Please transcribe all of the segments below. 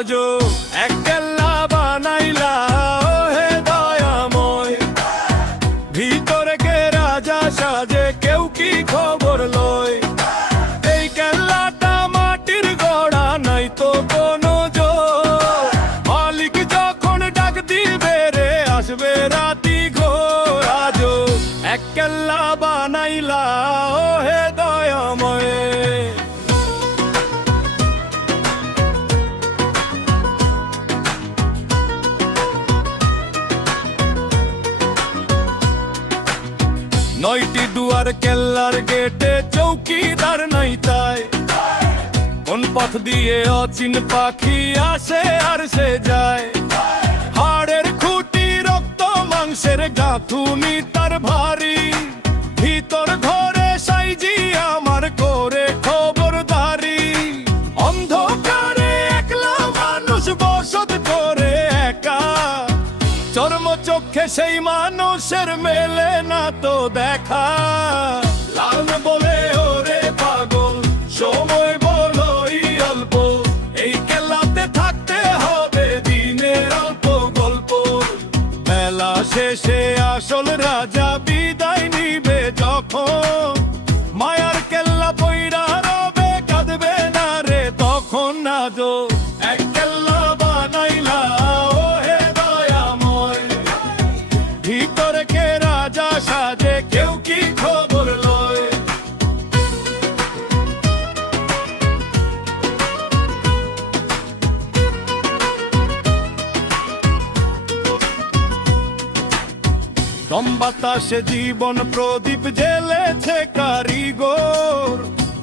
আজো এক কেল্লা বানাইলা হে দয়াময়, ভিতরে কে রাজা সাজে কেউ কি খবর লয়। এই কেল্লাটা মাটির গড়া নাই তো কোনো জোর, মালিক যখন ডাক দিবে রে আসবে রাতি ঘোর। আজো এক কেল্লা বানাইলা হে দয়াময়। নয়টি দুয়ার কেল্লার গেটে চৌকিদার নাই তাই, কোন পথ দিয়ে অচিন পাখি আসে আর সে যায়। হাড়ের খুঁটি রক্ত মাংসের গাঁথুনি তার ভারী, ভিতর ঘরে সাইজি আমার করে খবরদারি। অন্ধকারে একলা মানুষ বসত করে একা, চর্ম চোখে সেই মানুষের মেলে না তো দেখা। লালন বলে ওরে পাগল সময় বড়ই অল্প, এই কেল্লাতে থাকতে হবে দিনের অল্প গল্প। বেলা শেষে আসল রাজা বিদায় নিবে যখন, মায়ার কেল্লা পইড়া রবে কাঁদবে না রে তখন। আজো এক কেল্লা বানাইলা হে দয়াময়, ভিতরে কে রাজা সাজে কেউ কি খবর লয়। দম বাতাসে জীবন প্রদীপ জ্বেলেছে কারিগর,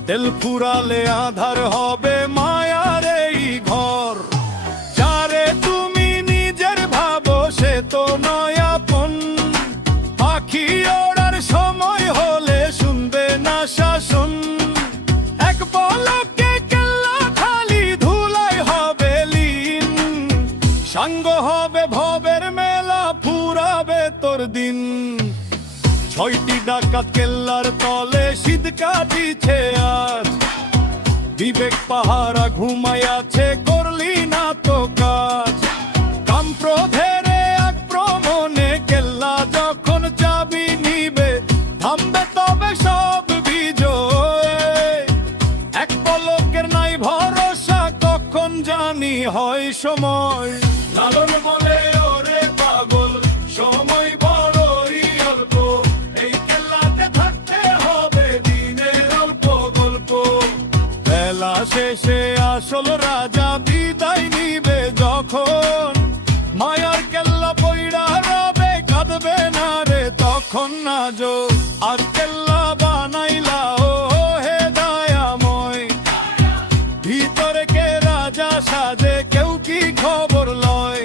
তেল ফুরালে আধার হবে মায়ার এই ঘর। যারে তুমি নিজের ভাবো সে তো নয় আপন, পাখি ওড়ার সময় হলে শুনবে না শাসন। এক পলকে কেল্লা খালি ধুলাই হবে লীন, সাঙ্গ হবে ভবের মেলা ফুরাবে তোর দিন। ছয়টি ডাকাত কেল্লার তলে শীত কাটিছে আজ, বিবেক পাহারা ঘুমাইয়াছে করলি না তো কাজ। কাম ক্রোধের আক্রমণে কেল্লা যখন চাবি নিবে, থামবে তবে সব বিজয়। এক পলকের নাই ভরসা কখন জানি হয় সময়। লালন বলে ওরে পাগল সময় বড়ই অল্প, এই কেল্লাতে থাকতে হবে দিনের অল্প গল্প। বেলা শেষে আসল রাজা বিদায় নিবে যখন, মায়ার কেল্লা পইড়া রবে কাঁদবে না রে তখন। আজো আর কেল্লা বানাইলা হে দয়াময়, ভিতরে কে রাজা সাজে কেউ কি খবর লয়।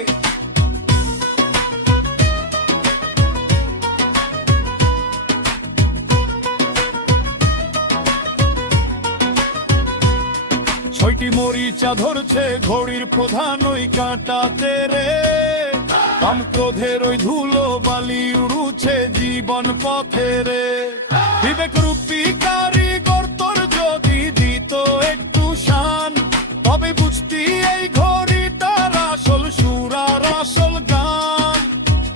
ছয়টি মরিচা ধরছে ঘড়ির প্রধান ওই কাঁটাতে রে, কাম ক্রোধের ওই ধুলো বালি উড়ুছে জীবন পথে রে। বিবেক রূপী কারিগর তোর যদি দিত একটু শান, তবে বুঝতি এই ঘড়িটার আসল সুর আর আসল গান।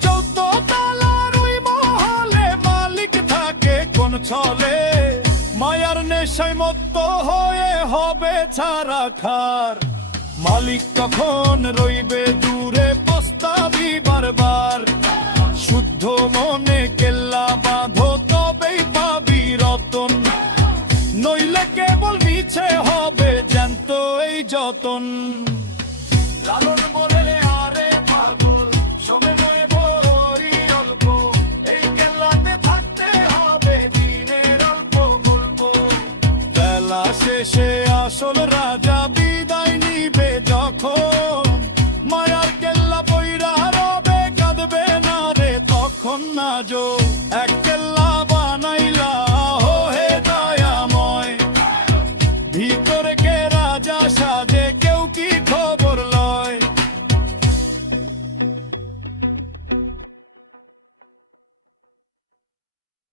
14 তালার ওই মহলে মালিক থাকে কোন ছলে, মায়ার নেশায় মত্ত হয়ে হবে ছাড়া খার। মালিক তখন রইবে দূরে পস্তাবি বারবার, শুদ্ধ মনে কেল্লা বাঁধো তবেই পাবি রতন। নইলে কেবল মিছে হবে জ্যান্ত এই যতন। লালন বলে আরে পাগল সময় বড়ই অল্প, এই কেল্লাতে থাকতে হবে দিনের অল্প গল্প। বেলা শেষে আসল রাজা বিদায় নিবে যখন, মায়ার কেল্লা পইড়া রবে কাঁদবে না রে তখন। আজো